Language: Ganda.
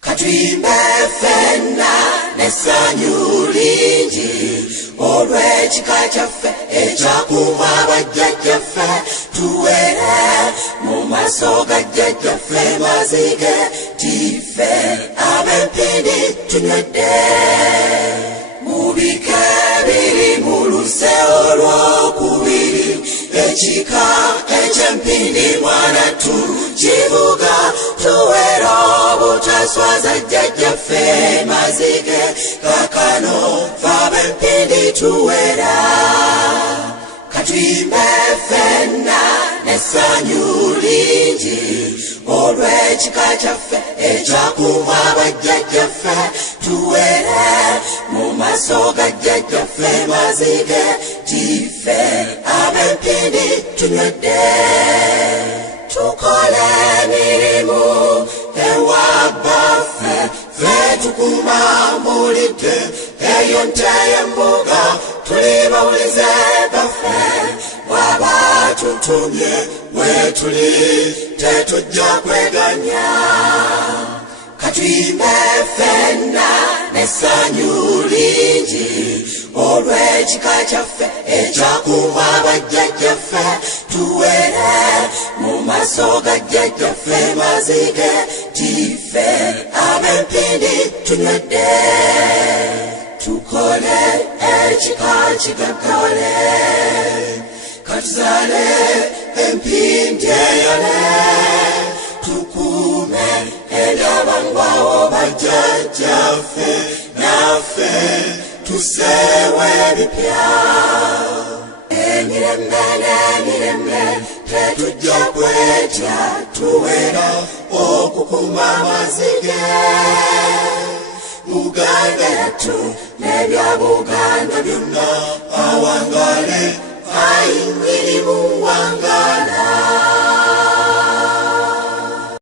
Katuyimbe ffenna n'essanyu lingi olw'ekika kyaffe ekyakuuma bajjajjaffe tuwere mu maaso ga jjajjaffe mazige tiffe ab'empindi tunywedde mu bika biri mu luse olw'okubiri ekika eky'empindi mwanattu kivuga tuwera obutaswaza jjajjaffe mazige kakano ffe ab'empindi tuwera katuyimbe ffenna n'essanyu lingi olw'ekika kyaffe ekyakuuma bajjajjaffe tuwere mu maaso ga jjajjaffe mazige tiffe ab'empindi tunywedde tukole emirimu ewa baffe ffe tukuuma mbulidde eyo nte y'embuga tuli bawulize baffe bw'aba tutumye wetuli tetujja kweganya katuyimbe ffenna n'essanyu lingi olw'ekika kyaffe ekyakuuma bajjajjaffe tuwere mu maaso ga jjajjaffe mazige tiffe ab'empindi tunywedde tukole ekika kigaggawale katuzaale empindi eyale tukuume ebyabangwawo bajjajjaffe naffe tuseewo ebipya emirembe n'emirembe tetujja kwetya tuwera okukuuma amazige Buganda yattu n'ebya Buganda byonna awangale ayingiri mu wanga